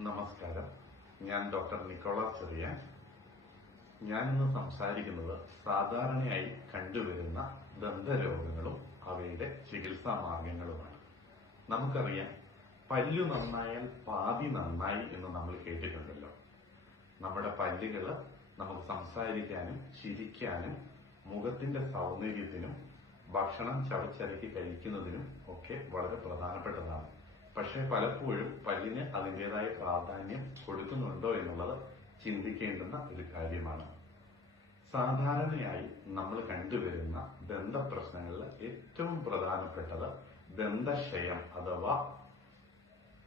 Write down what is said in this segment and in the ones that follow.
നമസ്കാരം. ഞാൻ doctor Nicholas Cherian. ഞാനിന്ന് സംസാരിക്കുന്നത് സാധാരണയായി കണ്ടുവരുന്ന ദന്തരോഗങ്ങളും അവയുടെ ചികിത്സാ മാർഗങ്ങളുമാണ്. നമുക്കറിയാം, പല്ലു നന്നായാൽ പാതി നന്നായി എന്ന് നമ്മൾ കേട്ടിട്ടുണ്ടല്ലോ. നമ്മുടെ പല്ലുകള് നമുക്ക് സംസാരിക്കാനും ചിരിക്കാനും മുഖത്തിന്റെ സൗന്ദര്യത്തിനും ഭക്ഷണം ചവച്ചരക്കി കഴിക്കുന്നതിനും ഒക്കെ വളരെ പ്രധാനപ്പെട്ടതാണ്. പക്ഷെ പലപ്പോഴും പല്ലിന് അതിൻ്റെതായ പ്രാധാന്യം കൊടുക്കുന്നുണ്ടോ എന്നുള്ളത് ചിന്തിക്കേണ്ടുന്ന ഒരു കാര്യമാണ്. സാധാരണയായി നമ്മൾ കണ്ടുവരുന്ന ദന്തപ്രശ്നങ്ങളിൽ ഏറ്റവും പ്രധാനപ്പെട്ടത് ദന്തക്ഷയം അഥവാ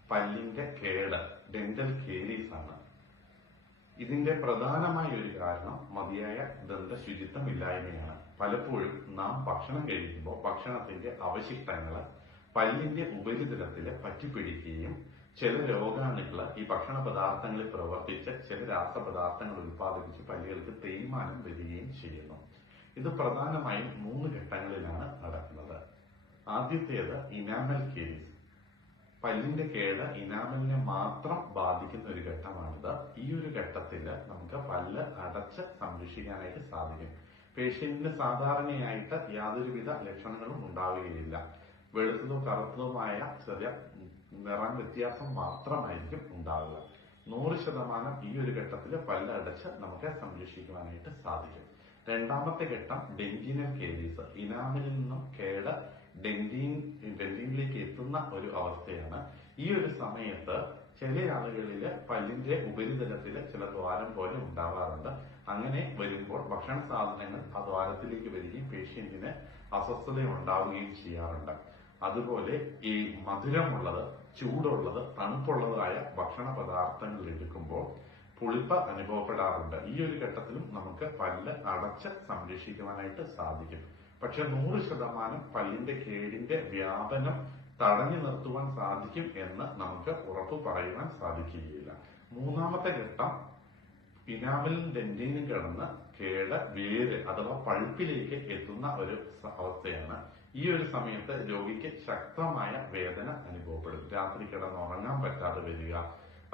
പല്ലിന്റെ കേട്, ഡെന്റൽ കേരീസ് ആണ്. ഇതിന്റെ പ്രധാനമായ ഒരു കാരണം മതിയായ ദന്തശുചിത്വം ഇല്ലായ്മയാണ്. പലപ്പോഴും നാം ഭക്ഷണം കഴിക്കുമ്പോൾ ഭക്ഷണത്തിന്റെ അവശിഷ്ടങ്ങൾ പല്ലിന്റെ ഉപരിതലത്തിൽ പറ്റിപ്പിടിക്കുകയും ചില രോഗാണുക്കള് ഈ ഭക്ഷണ പദാർത്ഥങ്ങളിൽ പ്രവർത്തിച്ച് ചില രാസപദാർത്ഥങ്ങൾ ഉൽപ്പാദിപ്പിച്ച് പല്ലുകൾക്ക് തേയ്മാനം വരികയും ചെയ്യുന്നു. ഇത് പ്രധാനമായും 3 ഘട്ടങ്ങളിലാണ് നടക്കുന്നത്. ആദ്യത്തേത് ഇനാമൽ കേരീസ്. പല്ലിന്റെ കേട് ഇനാമലിനെ മാത്രം ബാധിക്കുന്ന ഒരു ഘട്ടമാണിത്. ഈ ഒരു ഘട്ടത്തിൽ നമുക്ക് പല്ല് അടച്ച് സംരക്ഷിക്കാനായിട്ട് സാധിക്കും. പേഷ്യന്റിന് സാധാരണയായിട്ട് യാതൊരുവിധ ലക്ഷണങ്ങളും ഉണ്ടാവുകയില്ല. വെളുത്തതും കറുത്തതുമായ ചെറിയ നിറം വ്യത്യാസം മാത്രമായിരിക്കും ഉണ്ടാവുക. 100% ഈ ഒരു ഘട്ടത്തിൽ പല്ല് അടച്ച് നമുക്ക് സംരക്ഷിക്കുവാനായിട്ട് സാധിക്കും. രണ്ടാമത്തെ ഘട്ടം ഡെന്റിനൽ കേരീസ്. ഇനാമലിൽ നിന്നും കേട് ഡെന്റീനിലേക്ക് എത്തുന്ന ഒരു അവസ്ഥയാണ്. ഈ ഒരു സമയത്ത് ചില ആളുകളില് പല്ലിന്റെ ഉപരിതലത്തിൽ ചില ദ്വാരം പോലെ ഉണ്ടാവാറുണ്ട്. അങ്ങനെ വരുമ്പോൾ ഭക്ഷണ സാധനങ്ങൾ ആ ദ്വാരത്തിലേക്ക് വരികയും പേഷ്യന്റിന് അസ്വസ്ഥത ഉണ്ടാവുകയും ചെയ്യാറുണ്ട്. അതുപോലെ ഈ മധുരമുള്ളത്, ചൂടുള്ളത്, തണുപ്പുള്ളതായ ഭക്ഷണ പദാർത്ഥങ്ങൾ എടുക്കുമ്പോൾ പുളിപ്പ് അനുഭവപ്പെടാറുണ്ട്. ഈ ഒരു ഘട്ടത്തിലും നമുക്ക് പല്ല് അടച്ച് സംരക്ഷിക്കുവാനായിട്ട് സാധിക്കും. പക്ഷെ 100% പല്ലിന്റെ കേടിന്റെ വ്യാപനം തടഞ്ഞു നിർത്തുവാൻ സാധിക്കും എന്ന് നമുക്ക് ഉറപ്പ് പറയുവാൻ സാധിക്കുകയില്ല. മൂന്നാമത്തെ ഘട്ടം ഇനാമലും ഡെന്റിനും കിടന്ന് കേട് വേര് അഥവാ പഴുപ്പിലേക്ക് എത്തുന്ന ഒരു അവസ്ഥയാണ്. ഈ ഒരു സമയത്ത് രോഗിക്ക് ശക്തമായ വേദന അനുഭവപ്പെടും. രാത്രി കിടന്ന് ഉറങ്ങാൻ പറ്റാതെ വരിക,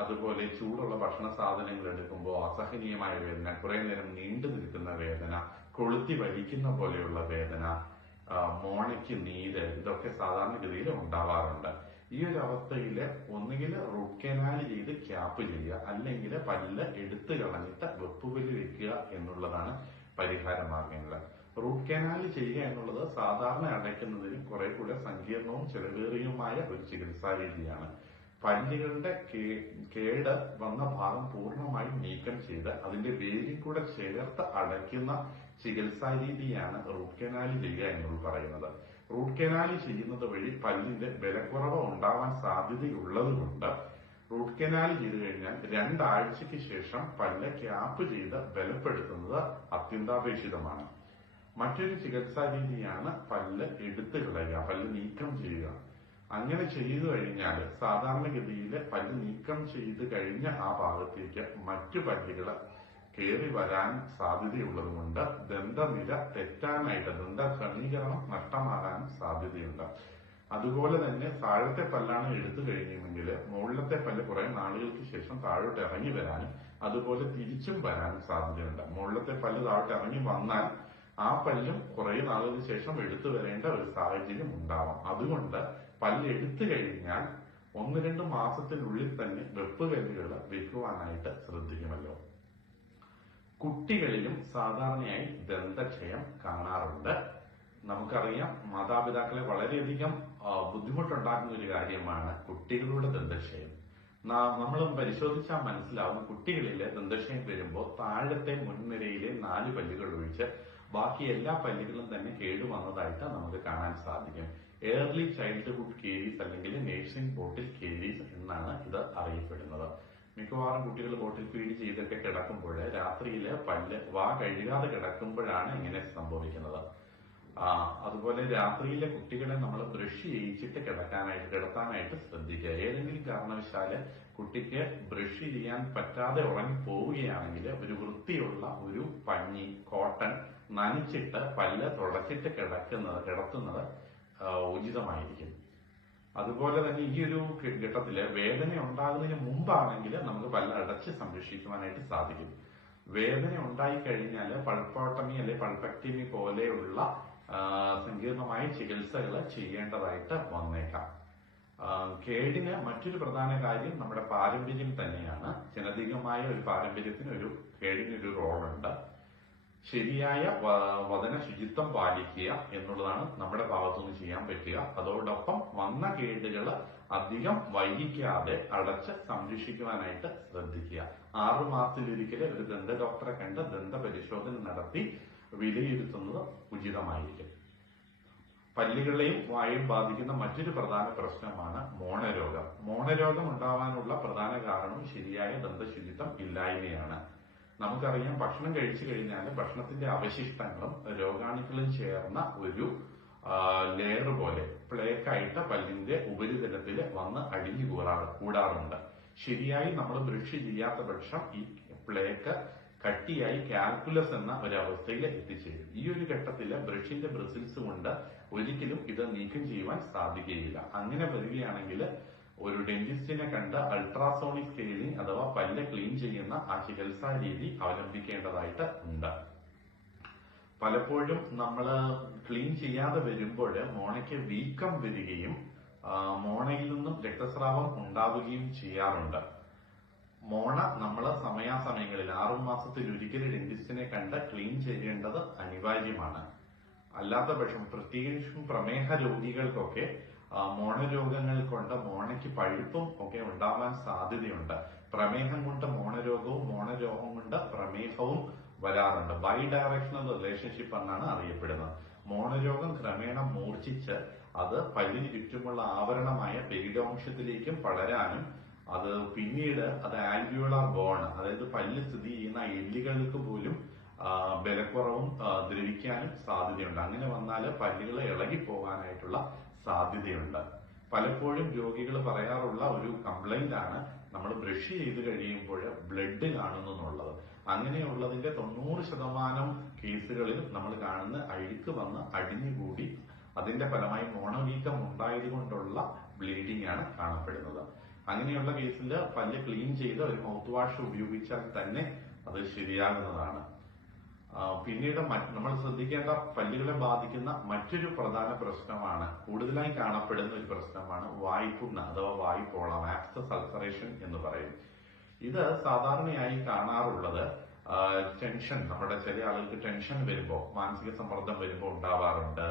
അതുപോലെ ചൂടുള്ള ഭക്ഷണ സാധനങ്ങൾ എടുക്കുമ്പോൾ അസഹനീയമായ വേദന, കുറെ നേരം നീണ്ടു നിൽക്കുന്ന വേദന, കൊളുത്തി വലിക്കുന്ന പോലെയുള്ള വേദന, മോണയ്ക്ക് നീര്, ഇതൊക്കെ സാധാരണഗതിയിൽ ഉണ്ടാവാറുണ്ട്. ഈ ഒരു അവസ്ഥയിൽ ഒന്നുകിൽ റൂട്ട് കനാൽ ചെയ്ത് ക്യാപ്പ് ചെയ്യുക, അല്ലെങ്കിൽ പല്ല് എടുത്തു കളഞ്ഞിട്ട് വെപ്പുപല്ല് വെക്കുക എന്നുള്ളതാണ് പരിഹാര മാർഗങ്ങൾ. റൂട്ട് കനാൽ ചെയ്യുക എന്നുള്ളത് സാധാരണ അടയ്ക്കുന്നതിനും കുറെ കൂടെ സങ്കീർണവും ചെലവേറിയതുമായ ഒരു ചികിത്സാ രീതിയാണ്. പല്ലുകളുടെ കേട് വന്ന ഭാഗം പൂർണ്ണമായും നീക്കം ചെയ്ത് അതിന്റെ വേരിൽ കൂടെ ചേർത്ത് അടയ്ക്കുന്ന ചികിത്സാ രീതിയാണ് റൂട്ട് കനാൽ ചെയ്യുക എന്നുള്ളത് പറയുന്നത്. റൂട്ട് കനാൽ ചെയ്യുന്നത് വഴി പല്ലിന്റെ ബലക്കുറവ് ഉണ്ടാവാൻ സാധ്യതയുള്ളതുകൊണ്ട് റൂട്ട് കനാൽ ചെയ്തു കഴിഞ്ഞാൽ 2 ആഴ്ചയ്ക്ക് ശേഷം പല്ല് ക്യാപ്പ് ചെയ്ത് ബലപ്പെടുത്തുന്നത് അത്യന്താപേക്ഷിതമാണ്. മറ്റൊരു ചികിത്സാ രീതിയാണ് പല്ല് എടുത്തു കളയുക, പല്ല് നീക്കം ചെയ്യുക. അങ്ങനെ ചെയ്തു കഴിഞ്ഞാൽ സാധാരണഗതിയിൽ പല്ല് നീക്കം ചെയ്ത് കഴിഞ്ഞ ആ ഭാഗത്തേക്ക് മറ്റു പല്ലുകൾ കയറി വരാൻ സാധ്യതയുള്ളതുകൊണ്ട് ദന്തനില തെറ്റാനായിട്ട് ദന്ത ക്രമീകരണം നഷ്ടമാകാനും സാധ്യതയുണ്ട്. അതുപോലെ തന്നെ താഴത്തെ പല്ലാണ് എടുത്തു കഴിഞ്ഞെങ്കിൽ മുകളിലത്തെ പല്ല് കുറെ നാളുകൾക്ക് ശേഷം താഴോട്ട് ഇറങ്ങി വരാനും അതുപോലെ തിരിച്ചും വരാനും സാധ്യതയുണ്ട്. മുകളിലത്തെ പല്ല് താഴോട്ട് ഇറങ്ങി വന്നാൽ ആ പല്ലും കുറെ നാളുകൾക്ക് ശേഷം എടുത്തു വരേണ്ട ഒരു സാഹചര്യം ഉണ്ടാവാം. അതുകൊണ്ട് പല്ല് എടുത്തു കഴിഞ്ഞാൽ 1-2 മാസത്തിനുള്ളിൽ തന്നെ വെപ്പുകല്ലുകൾ വെക്കുവാനായിട്ട് ശ്രദ്ധിക്കുമല്ലോ. കുട്ടികളിലും സാധാരണയായി ദന്തക്ഷയം കാണാറുണ്ട്. നമുക്കറിയാം, മാതാപിതാക്കളെ വളരെയധികം ബുദ്ധിമുട്ടുണ്ടാക്കുന്ന ഒരു കാര്യമാണ് കുട്ടികളുടെ ദന്തക്ഷയം. നമ്മൾ പരിശോധിച്ചാൽ മനസ്സിലാവും, കുട്ടികളിലെ ദന്തക്ഷയം വരുമ്പോൾ താഴത്തെ മുൻനിരയിലെ 4 പല്ലുകൾ ഒഴിച്ച് ബാക്കി എല്ലാ പല്ലുകളും തന്നെ കേടുവന്നതായിട്ട് നമുക്ക് കാണാൻ സാധിക്കും. ഏർലി ചൈൽഡ്ഹുഡ് കേരീസ് അല്ലെങ്കിൽ നേഴ്സിംഗ് ബോട്ടിൽ കേരീസ് എന്നാണ് ഇത് അറിയപ്പെടുന്നത്. മിക്കവാറും കുട്ടികൾ ബോട്ടിൽ ഫീഡ് ചെയ്തൊക്കെ കിടക്കുമ്പോൾ രാത്രിയില് പല്ല് കഴുകാതെ കിടക്കുമ്പോഴാണ് ഇങ്ങനെ സംഭവിക്കുന്നത്. അതുപോലെ രാത്രിയിലെ കുട്ടികളെ നമ്മൾ ബ്രഷ് ചെയ്യിച്ചിട്ട് കിടത്താനായിട്ട് ശ്രദ്ധിക്കുക. ഏതെങ്കിലും കാരണവശാല് കുട്ടിക്ക് ബ്രഷ് ചെയ്യാൻ പറ്റാതെ ഉറങ്ങി പോവുകയാണെങ്കിൽ ഒരു വൃത്തിയുള്ള ഒരു പഞ്ഞി, കോട്ടൺ നനച്ചിട്ട് പല്ല് തുടച്ചിട്ട് കിടത്തുന്നത് ഉചിതമായിരിക്കും. അതുപോലെ തന്നെ ഈ ഒരു ഘട്ടത്തില് വേദന ഉണ്ടാകുന്നതിന് മുമ്പാണെങ്കിൽ നമുക്ക് പല്ല് അടച്ച് സംരക്ഷിക്കുവാനായിട്ട് സാധിക്കും. വേദന ഉണ്ടായി കഴിഞ്ഞാൽ പൾപ്പോട്ടമി അല്ലെ പൾപ്പക്ടമി പോലെയുള്ള സങ്കീർണമായ ചികിത്സകൾ ചെയ്യേണ്ടതായിട്ട് വന്നേക്കാം. കേടിന് മറ്റൊരു പ്രധാന കാര്യം നമ്മുടെ പാരമ്പര്യം തന്നെയാണ്. ജനതികമായ ഒരു പാരമ്പര്യത്തിന് കേടിനൊരു റോളുണ്ട്. ശരിയായ വദന ശുചിത്വം പാലിക്കുക എന്നുള്ളതാണ് നമ്മുടെ ഭാഗത്തുനിന്ന് ചെയ്യാൻ പറ്റുക. അതോടൊപ്പം വന്ന കേടുകൾ അധികം വൈകിക്കാതെ അടച്ച് സംരക്ഷിക്കുവാനായിട്ട് ശ്രദ്ധിക്കുക. 6 മാസത്തിലൊരിക്കൽ ഒരു ദന്ത ഡോക്ടറെ കണ്ട് ദന്ത പരിശോധന നടത്തി വിലയിരുത്തുന്നത് ഉചിതമായിരിക്കും. പല്ലുകളെയും വായും ബാധിക്കുന്ന മറ്റൊരു പ്രധാന പ്രശ്നമാണ് മോണരോഗം. മോണരോഗം ഉണ്ടാവാനുള്ള പ്രധാന കാരണം ശരിയായ ദന്തശുചിത്വം ഇല്ലായ്മയാണ്. നമുക്കറിയാം, ഭക്ഷണം കഴിച്ചു കഴിഞ്ഞാൽ ഭക്ഷണത്തിന്റെ അവശിഷ്ടങ്ങളും രോഗാണുക്കളും ചേർന്ന ഒരു ലെയർ പോലെ പ്ലേക്കായിട്ട് പല്ലിന്റെ ഉപരിതലത്തിൽ വന്ന് അടിഞ്ഞു കൂടാറുണ്ട്. ശരിയായി നമ്മൾ ബ്രഷ് ചെയ്യാത്ത പക്ഷം ഈ പ്ലേക്ക് കട്ടിയായി കാൽക്കുലസ് എന്ന ഒരവസ്ഥയിൽ എത്തിച്ചേരും. ഈ ഒരു ഘട്ടത്തിൽ ബ്രഷിന്റെ ബ്രിസിൽസ് കൊണ്ട് ഒരിക്കലും ഇത് നീക്കം ചെയ്യുവാൻ സാധിക്കുകയില്ല. അങ്ങനെ വരികയാണെങ്കിൽ ഒരു ഡെന്റിസ്റ്റിനെ കണ്ട് അൾട്രാസോണിക് സ്കെയിലിംഗ് അഥവാ പല്ല് ക്ലീൻ ചെയ്യുന്ന ആ ചികിത്സാ രീതി അവലംബിക്കേണ്ടതായിട്ട് ഉണ്ട്. പലപ്പോഴും നമ്മൾ ക്ലീൻ ചെയ്യാതെ വരുമ്പോൾ മോണയ്ക്ക് വീക്കം വരികയും മോണയിൽ നിന്നും രക്തസ്രാവം ഉണ്ടാവുകയും ചെയ്യാറുണ്ട്. മോണ നമ്മൾ സമയാസമയങ്ങളിൽ 6 മാസത്തിലൊരിക്കൽ ഡെന്റിസ്റ്റിനെ കണ്ട് ക്ലീൻ ചെയ്യേണ്ടത് അനിവാര്യമാണ്. അല്ലാത്ത പക്ഷം പ്രത്യേകിച്ചും പ്രമേഹ രോഗികൾക്കൊക്കെ മോണരോഗങ്ങൾ കൊണ്ട് മോണയ്ക്ക് പഴുപ്പും ഒക്കെ ഉണ്ടാവാൻ സാധ്യതയുണ്ട്. പ്രമേഹം കൊണ്ട് മോണരോഗവും മോണരോഗം കൊണ്ട് പ്രമേഹവും വരാറുണ്ട്. ബൈ ഡയറക്ഷണൽ റിലേഷൻഷിപ്പ് എന്നാണ് അറിയപ്പെടുന്നത്. മോണരോഗം ക്രമേണ മൂർച്ഛിച്ച് അത് പല്ലിന് ചുറ്റുമുള്ള ആവരണമായ പെരിഡോൺഷ്യത്തിലേക്കും പടരാനും അത് പിന്നീട് അത് ആൽവിയോളാർ ബോൺ, അതായത് പല്ല് സ്ഥിതി ചെയ്യുന്ന എല്ലുകൾക്ക് പോലും ബലക്കുറവും ദ്രവിക്കാനും സാധ്യതയുണ്ട്. അങ്ങനെ വന്നാൽ പല്ലുകൾ ഇളകിപ്പോകാനായിട്ടുള്ള സാധ്യതയുണ്ട്. പലപ്പോഴും രോഗികൾ പറയാറുള്ള ഒരു കംപ്ലൈന്റ് ആണ് നമ്മൾ ബ്രഷ് ചെയ്ത് കഴിയുമ്പോൾ ബ്ലഡ് കാണുന്നു എന്നുള്ളത്. അങ്ങനെയുള്ളതിന്റെ 90% കേസുകളിൽ നമ്മൾ കാണുന്ന അഴുക്ക് വന്ന് അടിഞ്ഞുകൂടി അതിന്റെ ഫലമായി മോണവീക്കം ഉണ്ടായതുകൊണ്ടുള്ള ബ്ലീഡിംഗ് ആണ് കാണപ്പെടുന്നത്. അങ്ങനെയുള്ള കേസിൽ പല്ല് ക്ലീൻ ചെയ്ത് ഒരു മൗത്ത് വാഷ് ഉപയോഗിച്ചാൽ തന്നെ അത് ശരിയാകുന്നതാണ്. പിന്നീട് നമ്മൾ ശ്രദ്ധിക്കേണ്ട പല്ലുകളെ ബാധിക്കുന്ന മറ്റൊരു പ്രധാന പ്രശ്നമാണ്, കൂടുതലായി കാണപ്പെടുന്ന ഒരു പ്രശ്നമാണ് വായ്പുണ്ണ് അഥവാ വായ്പോളം, ആക്സസ് അൾസറേഷൻ എന്ന് പറയും. ഇത് സാധാരണയായി കാണാറുള്ളത് ടെൻഷൻ, നമ്മുടെ ചില ആളുകൾക്ക് ടെൻഷൻ വരുമ്പോൾ, മാനസിക സമ്മർദ്ദം വരുമ്പോൾ ഉണ്ടാവാറുണ്ട്.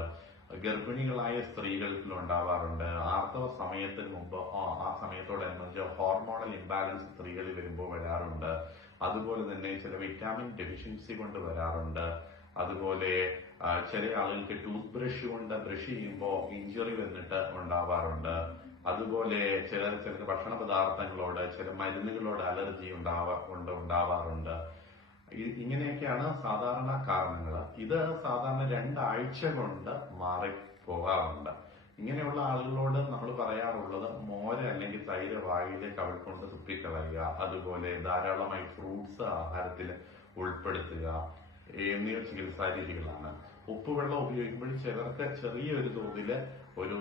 ഗർഭിണികളായ സ്ത്രീകൾക്കും ഉണ്ടാവാറുണ്ട്. ആർത്തവ സമയത്തിന് മുമ്പ് ആ സമയത്തോടനുബന്ധിച്ച് ഹോർമോണൽ ഇംബാലൻസ് സ്ത്രീകളിൽ വരുമ്പോൾ വരാറുണ്ട്. അതുപോലെ തന്നെ ചില വിറ്റാമിൻ ഡെഫിഷ്യൻസി കൊണ്ട് വരാറുണ്ട്. അതുപോലെ ചില ആളുകൾക്ക് ടൂത്ത് ബ്രഷ് കൊണ്ട് ബ്രഷ് ചെയ്യുമ്പോൾ ഇഞ്ചുറി വന്നിട്ട് ഉണ്ടാവാറുണ്ട്. അതുപോലെ ചിലർക്ക് ഭക്ഷണ പദാർത്ഥങ്ങളോട് ചില മരുന്നുകളോട് അലർജി ഉണ്ടാവാറുണ്ട്. ഇങ്ങനെയൊക്കെയാണ് സാധാരണ കാരണങ്ങൾ. ഇത് സാധാരണ 2 ആഴ്ച കൊണ്ട് മാറി പോകാറുണ്ട്. ഇങ്ങനെയുള്ള ആളുകളോട് നമ്മൾ പറയാറുള്ളത് മോര് അല്ലെങ്കിൽ തൈര് വായിലെ കവിൾക്കൊണ്ട് തുപ്പിക്കളയുക, അതുപോലെ ധാരാളമായി ഫ്രൂട്ട്സ് ആഹാരത്തിൽ ഉൾപ്പെടുത്തുക എന്നിവ ചികിത്സാ രീതികളാണ്. ഉപ്പുവെള്ളം ഉപയോഗിക്കുമ്പോൾ ചിലർക്ക് ചെറിയൊരു തോതിൽ ഒരു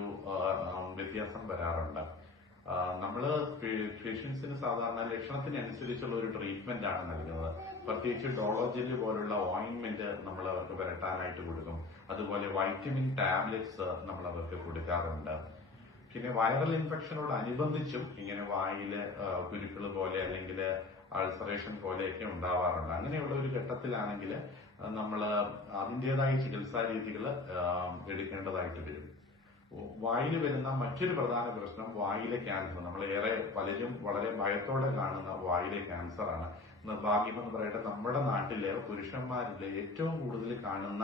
വ്യത്യാസം വരാറുണ്ട്. നമ്മള് പേഷ്യൻസിന് സാധാരണ ലക്ഷണത്തിനനുസരിച്ചുള്ള ഒരു ട്രീറ്റ്മെന്റ് ആണ് നൽകുന്നത്. പ്രത്യേകിച്ച് ഡോളോജെല് പോലുള്ള ഓയിൻമെന്റ് നമ്മൾ അവർക്ക് പുരട്ടാനായിട്ട് കൊടുക്കും. അതുപോലെ വൈറ്റമിൻ ടാബ്ലറ്റ്സ് നമ്മൾ അവർക്ക് കൊടുക്കാറുണ്ട്. പിന്നെ വൈറൽ ഇൻഫെക്ഷനോട് അനുബന്ധിച്ചും ഇങ്ങനെ വായില് കുരുക്കൾ പോലെ അല്ലെങ്കിൽ അൾസറേഷൻ പോലെയൊക്കെ ഉണ്ടാവാറുണ്ട്. അങ്ങനെയുള്ള ഒരു ഘട്ടത്തിലാണെങ്കിൽ നമ്മൾ അതിൻ്റെതായ ചികിത്സാ രീതികൾ എടുക്കേണ്ടതായിട്ട് വരും. വായിൽ വരുന്ന മറ്റൊരു പ്രധാന പ്രശ്നം വായിലെ ക്യാൻസർ. പലരും വളരെ ഭയത്തോടെ കാണുന്ന വായിലെ ക്യാൻസർ ആണ്. നിർഭാഗ്യമെന്ന് പറയട്ടെ, നമ്മുടെ നാട്ടിലെ പുരുഷന്മാരിലെ ഏറ്റവും കൂടുതൽ കാണുന്ന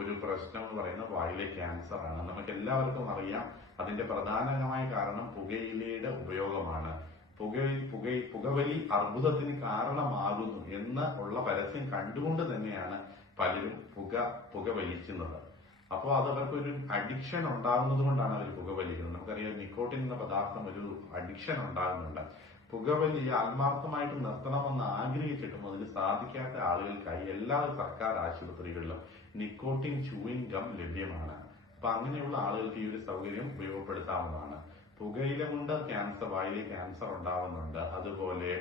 ഒരു പ്രശ്നം എന്ന് പറയുന്നത് വായിലെ ക്യാൻസർ ആണ്. നമുക്ക് എല്ലാവർക്കും അറിയാം, അതിന്റെ പ്രധാനമായ കാരണം പുകയിലയുടെ ഉപയോഗമാണ്. പുകവലി അർബുദത്തിന് കാരണമാകുന്നു എന്ന് ഉള്ള പരസ്യം കണ്ടുകൊണ്ട് തന്നെയാണ് പലരും പുകവലിക്കുന്നത്. അപ്പോൾ അത് അവർക്ക് ഒരു അഡിക്ഷൻ ഉണ്ടാകുന്നത് കൊണ്ടാണ് അവർ പുകവലിക്കുന്നത്. നമുക്കറിയാം, നിക്കോട്ടിൻ എന്ന പദാർത്ഥം ഒരു അഡിക്ഷൻ ഉണ്ടാകുന്നുണ്ട്. പുകവലി ആത്മാർത്ഥമായിട്ട് നിർത്തണമെന്ന് ആഗ്രഹിച്ചിട്ടും അതിന് സാധിക്കാത്ത ആളുകൾക്കായി എല്ലാ സർക്കാർ ആശുപത്രികളിലും നിക്കോട്ടിൻ ചൂയിങ് ഗം ലഭ്യമാണ്. അപ്പൊ അങ്ങനെയുള്ള ആളുകൾക്ക് ഈ ഒരു സൗകര്യം ഉപയോഗപ്പെടുത്താവുന്നതാണ്. പുകയില കൊണ്ട് വായിലെ ക്യാൻസർ ഉണ്ടാവുന്നുണ്ട്. അതുപോലെ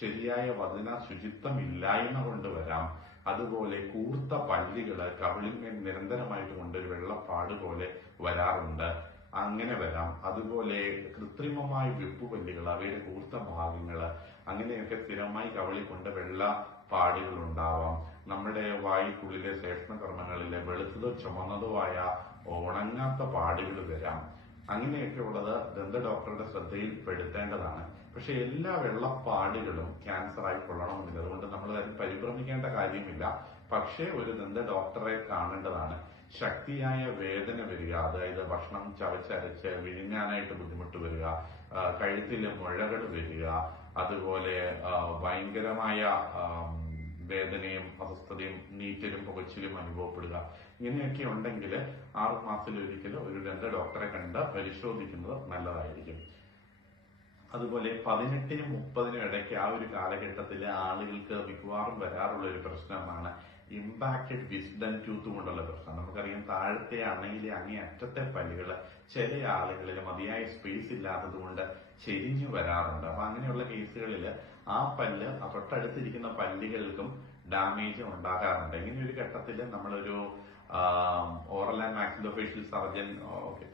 ശരിയായ വചന ശുചിത്വം ഇല്ലായ്മ കൊണ്ട് വരാം. അതുപോലെ കൂർത്ത പല്ലുകള് കവിളിന്മേൽ നിരന്തരമായിട്ട് കൊണ്ടൊരു വെള്ളപ്പാട് പോലെ വരാറുണ്ട്, അങ്ങനെ വരാം. അതുപോലെ കൃത്രിമമായ വെപ്പുപല്ലുകൾ, അവയുടെ കൂർത്ത ഭാഗങ്ങള് അങ്ങനെയൊക്കെ സ്ഥിരമായി കവിളിൽ കൊണ്ട് വെള്ള പാടുകൾ ഉണ്ടാവാം. നമ്മുടെ വായ്ക്കുള്ളിലെ ശേഷണകർമ്മങ്ങളിലെ വെളുത്തതോ ചുമന്നതോ ആയ ഉണങ്ങാത്ത പാടുകൾ വരാം. അങ്ങനെയൊക്കെ ഉള്ളത് ദന്ത ഡോക്ടറുടെ ശ്രദ്ധയിൽപ്പെടുത്തേണ്ടതാണ്. പക്ഷെ എല്ലാ വെള്ളപ്പാടുകളും ക്യാൻസർ ആയി കൊള്ളണമെന്നില്ല. അതുകൊണ്ട് നമ്മൾ അതിന് പരിഭ്രമിക്കേണ്ട കാര്യമില്ല. പക്ഷേ ഒരു ദന്ത ഡോക്ടറെ കാണേണ്ടതാണ്. ശക്തിയായ വേദന വരിക, അതായത് ഭക്ഷണം ചവച്ചരച്ച് വിഴുങ്ങാനായിട്ട് ബുദ്ധിമുട്ട് വരിക, കഴുത്തിലെ മുഴകൾ വരിക, അതുപോലെ ഭയങ്കരമായ വേദനയും അസ്വസ്ഥതയും നീറ്റലും പുകച്ചിലും അനുഭവപ്പെടുക, ഇങ്ങനെയൊക്കെ ഉണ്ടെങ്കിൽ 6 മാസത്തിലൊരിക്കൽ ഒരു ദന്ത ഡോക്ടറെ കണ്ട് പരിശോധിക്കുന്നത് നല്ലതായിരിക്കും. അതുപോലെ 18-നും 30-നും ഇടയ്ക്ക് ആ ഒരു കാലഘട്ടത്തിൽ ആളുകൾക്ക് മിക്കവാറും വരാറുള്ള ഒരു പ്രശ്നമാണ് ഇമ്പാക്റ്റഡ് വിസ്ഡം ടൂത്ത് കൊണ്ടുള്ള പ്രശ്നം. നമുക്കറിയാം, താഴത്തെ അണയിലെ അങ്ങേ അറ്റത്തെ പല്ലുകൾ ചില ആളുകളിൽ മതിയായ സ്പേസ് ഇല്ലാത്തത് കൊണ്ട് ചെരിഞ്ഞു വരാറുണ്ട്. അപ്പൊ അങ്ങനെയുള്ള കേസുകളിൽ ആ പല്ല് തൊട്ടടുത്തിരിക്കുന്ന പല്ലുകൾക്കും ഡാമേജ് ഉണ്ടാകാറുണ്ട്. ഇങ്ങനെ ഒരു ഘട്ടത്തിൽ നമ്മളൊരു ഓറൽ ആൻഡ് മാക്സിലോഫേഷ്യൽ സർജൻ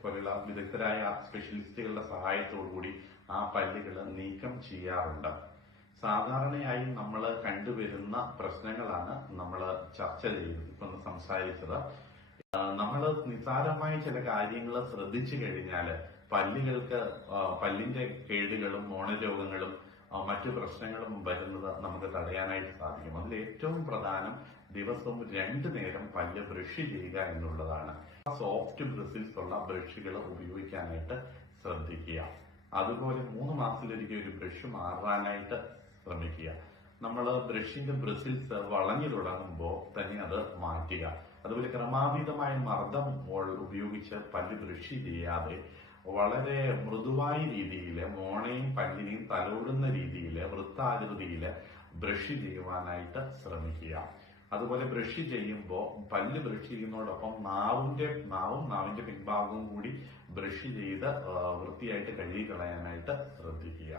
പോലെയുള്ള വിദഗ്ധരായ സ്പെഷ്യലിസ്റ്റുകളുടെ സഹായത്തോടു കൂടി ആ പല്ലുകൾ നീക്കം ചെയ്യാറുണ്ട്. സാധാരണയായി നമ്മൾ കണ്ടുവരുന്ന പ്രശ്നങ്ങളാണ് നമ്മൾ ചർച്ച ചെയ്തത്, ഇപ്പൊ സംസാരിച്ചത്. നമ്മൾ നിസ്സാരമായ ചില കാര്യങ്ങൾ ശ്രദ്ധിച്ചു കഴിഞ്ഞാൽ പല്ലിന്റെ കേടുകളും മോണരോഗങ്ങളും മറ്റു പ്രശ്നങ്ങളും വരുന്നത് നമുക്ക് തടയാനായിട്ട് സാധിക്കും. അതിൽ ഏറ്റവും പ്രധാനം ദിവസവും 2 നേരം പല്ല് ബ്രഷ് ചെയ്യുക എന്നുള്ളതാണ്. സോഫ്റ്റ് ബ്രിസിൽസ് ഉള്ള ബ്രഷുകൾ ഉപയോഗിക്കാനായിട്ട് ശ്രദ്ധിക്കുക. അതുപോലെ 3 മാസത്തിലൊരിക്കൽ ഒരു ബ്രഷ് മാറാനായിട്ട് ശ്രമിക്കുക. നമ്മൾ ബ്രഷിന്റെ ബ്രിസിൽസ് വളഞ്ഞു തുടങ്ങുമ്പോൾ തന്നെ അത് മാറ്റുക. അതുപോലെ ക്രമാതീതമായ മർദ്ദം ഉപയോഗിച്ച് പല്ല് ബ്രഷ് ചെയ്യാതെ വളരെ മൃദുവായ രീതിയിൽ മോണയും പല്ലിനെയും തലോടുന്ന രീതിയിൽ വൃത്താകൃതിയിൽ ബ്രഷ് ചെയ്യുവാനായിട്ട് ശ്രമിക്കുക. അതുപോലെ ബ്രഷ് ചെയ്യുമ്പോൾ പല്ല് ബ്രഷ് ചെയ്യുന്നതോടൊപ്പം നാവും നാവിന്റെ പിൻഭാഗവും കൂടി ബ്രഷ് ചെയ്ത് വൃത്തിയായിട്ട് കഴുകി കളയാനായിട്ട് ശ്രദ്ധിക്കുക.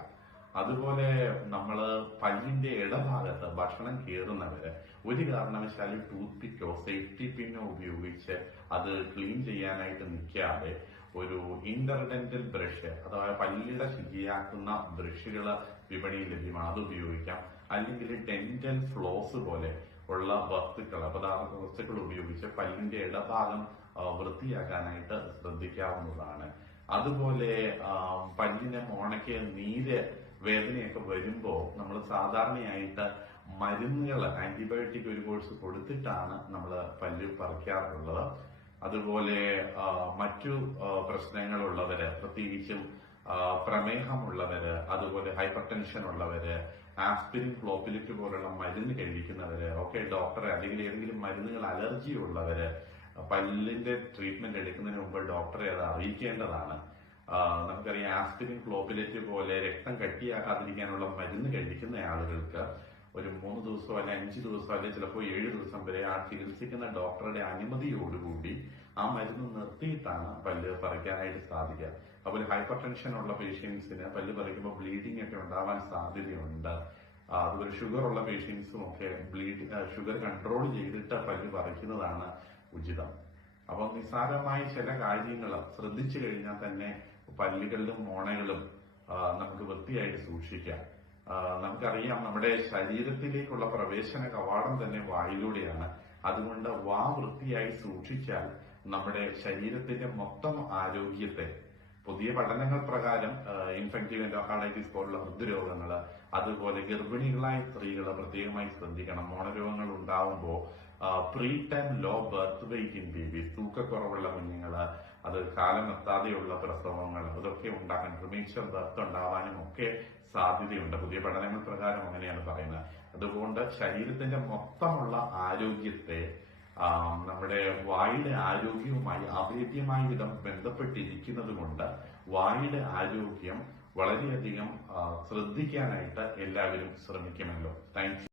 അതുപോലെ നമ്മൾ പല്ലിന്റെ ഇടഭാഗത്ത് ഭക്ഷണം കയറുന്നവര് ഒരു കാരണവശാലും ടൂത്ത് പിക്കോ സേഫ്റ്റി പിന്നോ ഉപയോഗിച്ച് അത് ക്ലീൻ ചെയ്യാനായിട്ട് നിൽക്കാതെ ഒരു ഇന്റർഡെന്റൽ ബ്രഷ്, അഥവാ പല്ലിയുടെ ശുചിയാക്കുന്ന ബ്രഷുകൾ വിപണിയിൽ ലഭ്യമാണ്, അത് ഉപയോഗിക്കാം. അല്ലെങ്കിൽ ഡെന്റൽ ഫ്ലോസ് പോലെ ഉള്ള വസ്തുക്കൾ ഉപയോഗിച്ച് പല്ലിന്റെ ഇടഭാഗം വൃത്തിയാക്കാനായിട്ട് ശ്രദ്ധിക്കാവുന്നതാണ്. അതുപോലെ പല്ലിന് മോണയ്ക്ക് വേദനയൊക്കെ വരുമ്പോൾ നമ്മൾ സാധാരണയായിട്ട് മരുന്നുകൾ, ആന്റിബയോട്ടിക് ഒരു കോഴ്സ് കൊടുത്തിട്ടാണ് നമ്മൾ പല്ല് പറിക്കാറുള്ളത്. അതുപോലെ മറ്റു പ്രശ്നങ്ങളുള്ളവര്, പ്രത്യേകിച്ചും പ്രമേഹമുള്ളവര്, അതുപോലെ ഹൈപ്പർ ടെൻഷൻ ഉള്ളവര്, ആസ്പിരിൻ, ക്ലോപ്പിലിറ്റ് പോലുള്ള മരുന്ന് കഴിക്കുന്നവര് ഒക്കെ ഡോക്ടറെ, അല്ലെങ്കിൽ ഏതെങ്കിലും മരുന്നുകൾ അലർജി ഉള്ളവര് പല്ലിന്റെ ട്രീറ്റ്മെന്റ് എടുക്കുന്നതിന് മുമ്പ് ഡോക്ടറെ അത് അറിയിക്കേണ്ടതാണ്. നമുക്കറിയാം, ആസ്പിരിൻ, ക്ലോപ്പിലേറ്റ് പോലെ രക്തം കട്ടിയാക്കാതിരിക്കാനുള്ള മരുന്ന് കഴിക്കുന്ന ആളുകൾക്ക് ഒരു 3 ദിവസമോ അല്ലെ 5 ദിവസമോ അല്ലെ ചിലപ്പോൾ 7 ദിവസം വരെ ആ ചികിത്സിക്കുന്ന ഡോക്ടറുടെ അനുമതിയോടുകൂടി ആ മരുന്ന് നിർത്തിയിട്ടാണ് പല്ല് പറിക്കാനായിട്ട് സാധിക്കുക. അതുപോലെ ഹൈപ്പർ ടെൻഷൻ ഉള്ള പേഷ്യൻസിന് പല്ല് പറിക്കുമ്പോൾ ബ്ലീഡിംഗ് ഒക്കെ ഉണ്ടാവാൻ സാധ്യതയുണ്ട്. അതുപോലെ ഷുഗർ ഉള്ള പേഷ്യൻസും ഒക്കെ ഷുഗർ കൺട്രോൾ ചെയ്തിട്ട് പല്ല് പറിക്കുന്നതാണ് ഉചിതം. അപ്പൊ നിസ്സാരമായ ചില കാര്യങ്ങൾ ശ്രദ്ധിച്ചു കഴിഞ്ഞാൽ തന്നെ പല്ലുകളിലും മോണകളും നമുക്ക് വൃത്തിയായിട്ട് സൂക്ഷിക്കാം. നമുക്കറിയാം, നമ്മുടെ ശരീരത്തിലേക്കുള്ള പ്രവേശന കവാടം തന്നെ വായിലൂടെയാണ്. അതുകൊണ്ട് വാ വൃത്തിയായി സൂക്ഷിച്ചാൽ നമ്മുടെ ശരീരത്തിന്റെ മൊത്തം ആരോഗ്യത്തെ, പുതിയ പഠനങ്ങൾ പ്രകാരം ഇൻഫെക്റ്റീവ് എൻഡോകാർഡൈറ്റിസ് പോലുള്ള ഹൃദ്രോഗങ്ങൾ, അതുപോലെ ഗർഭിണികളായ സ്ത്രീകൾ പ്രത്യേകമായി ശ്രദ്ധിക്കണം. മോണരോഗങ്ങൾ ഉണ്ടാവുമ്പോൾ preterm low birth weight in babies, തൂക്കക്കുറവുള്ള കുഞ്ഞുങ്ങള്, അത് കാലമെത്താതെയുള്ള പ്രസവങ്ങൾ, ഇതൊക്കെ ഉണ്ടാക്കാൻ, പ്രിമേച്ചർ ബർത്ത് ഉണ്ടാവാനും ഒക്കെ സാധ്യതയുണ്ട്. പുതിയ പഠനങ്ങൾ പ്രകാരം അങ്ങനെയാണ് പറയുന്നത്. അതുകൊണ്ട് ശരീരത്തിന്റെ മൊത്തമുള്ള ആരോഗ്യത്തെ നമ്മുടെ വായുടെ ആരോഗ്യവുമായി അഭേദ്യമായ വിധം ബന്ധപ്പെട്ടിരിക്കുന്നത് കൊണ്ട് വായുടെ ആരോഗ്യം വളരെയധികം ശ്രദ്ധിക്കാനായിട്ട് എല്ലാവരും ശ്രമിക്കുമല്ലോ. Thank you.